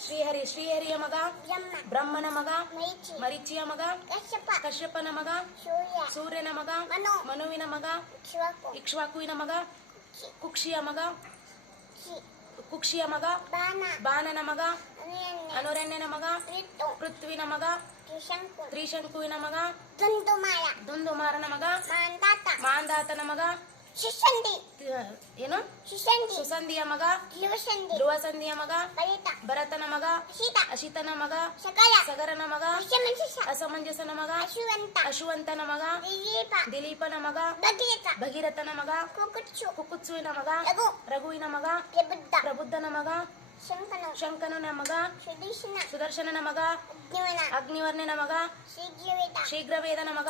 ಶ್ರೀಹರಿ ಶ್ರೀಹರಿಯ ಮಗ ಬ್ರಹ್ಮ ಬ್ರಹ್ಮನ ಮಗ ಮರಿಚಿಯ ಮಗ ಕಶ್ಯಪ. ಕಶ್ಯಪನ ಮಗ ಸೂರ್ಯ. ಸೂರ್ಯನ ಮಗ ಮನು. ಮನುವಿನ ಮಗ ಇಕ್ಷ್ವಾಕುವಿನ ಮಗ ಕುಕ್ಷಿಯ ಮಗ ಕುಕ್ಷಿಯ ಮಗ ಬಾನನ ಮಗ ಅನುರಣ್ಯನ ಮಗ ಪೃಥ್ವಿನ ಮಗ ತ್ರಿಶಂಕು. ತ್ರಿಶಂಕುವಿನ ಮಗ ದುಂದುಮಾರ ದುಂದುಮಾರನ ಮಗ ಮಾಂದಾತ. ಮಾಂದಾತನ ಮಗ ತ- ಏನು? ಸುಸಂಧಿ. ಸುಸಂಧಿಯ ಮಗ? ಧ್ರುವಸಂಧಿ ಧ್ರುವಸಂಧಿಯ ಮಗ? ಭರತನ ಮಗ? ಅಶಿತ. ಅಶಿತನ ಮಗ? ಸಕಲ. ಸಗರನ ಮಗ? ವಿಷಮಂಶಿಷ ಅಸಮಂಜಸನ ಮಗ? ಅಶುವಂತ. ಅಶುವಂತನ ಮಗ? ದಿಲೀಪ. ದಿಲೀಪನ ಮಗ? ಭಗೀರಥ. ಭಗೀರಥನ ಮಗ? ಕುಕುತ್ಸುವಿನ ಮಗ? ರಘು. ರಘುವಿನ ಮಗ? ಪ್ರಬುದ್ಧ. ಪ್ರಬುದ್ಧನ ಮಗ? ಶಂಕನು. ಶಂಕನನ ಮಗ? ಸುದರ್ಶನ ಸುದರ್ಶನನ ಮಗ? ಅಗ್ನಿವರ್ಣನ ಮಗ? ಶೀಘ್ರವೇದ. ಶೀಘ್ರವೇದನ ಮಗ?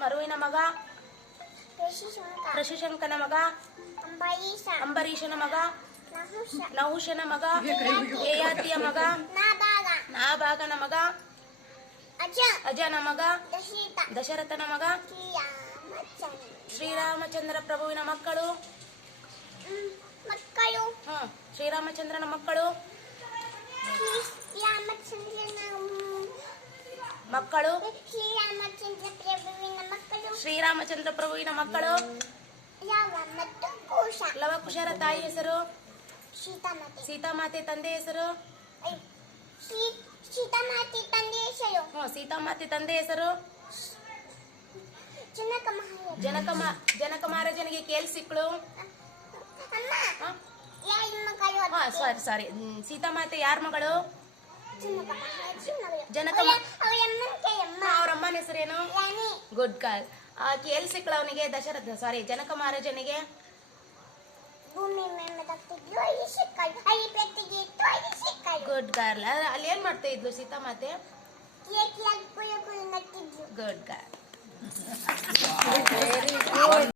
ಮರುವಿನ ಮಗ? ಋಷಿಶಂಕನ ಮಗ. ಅಂಬರೀಷ. ಅಂಬರೀಷನ ಮಗ. ನೌಶನ ನಹುಷನ ಮಗ. ಯಯಾತಿಯ ಮಗ. ನಾಭಾಗ. ನಾಭಾಗನ ಮಗ. ಅಜ. ಅಜನ ಮಗ. ದಶರಥನ ಮಗ. ಶ್ರೀರಾಮಚಂದ್ರ. ಪ್ರಭುವಿನ ಮಕ್ಕಳು. ಮಕ್ಕಳು. ಹ್ಮ್ ಶ್ರೀರಾಮಚಂದ್ರನ ಮಕ್ಕಳು. ಮಕ್ಕಳು. ಶ್ರೀರಾಮಚಂದ್ರ. ಮಕ್ಕಳು ಶ್ರೀರಾಮಚಂದ್ರ ಪ್ರಭುವಿನ ಮಕ್ಕಳು ಲವಕುಶರ ತಾಯಿ ಹೆಸರು. ಸೀತಾಮಾತೆ. ತಂದೆ ಹೆಸರು. ಸೀತಾಮಾತೆ ತಂದೆ ಹೆಸರು. ಜನಕ ಜನಕ ಮಹಾರಾಜನಿಗೆ ಸಿಕ್ಕಳು. ಹಾ? ಸಾರಿ ಸಾರಿ ಸೀತಾಮಾತೆ ಯಾರ ಮಗಳು? ಜನಕ ಅವರಮ್ಮನ ಹೆಸರೇನು? ಗುಡ್ ಕಾಲ್ ಕೇಲ್ ಸಿಕ್ಕಳವನಿಗೆ ದಶರಥ ಸಾರಿ ಜನಕ ಮಹಾರಾಜನಿಗೆ. ಗುಡ್ ಗರ್ಲ್ ಅಲ್ಲಿ ಏನ್ ಮಾಡ್ತಾ ಇದ್ಲು ಸೀತಾ ಮಾತೆ ಲಗ್ ಕುಯ ಕುಯ ನಟ್ಟಿದ್ಲು ಗುಡ್ ಗರ್ಲ್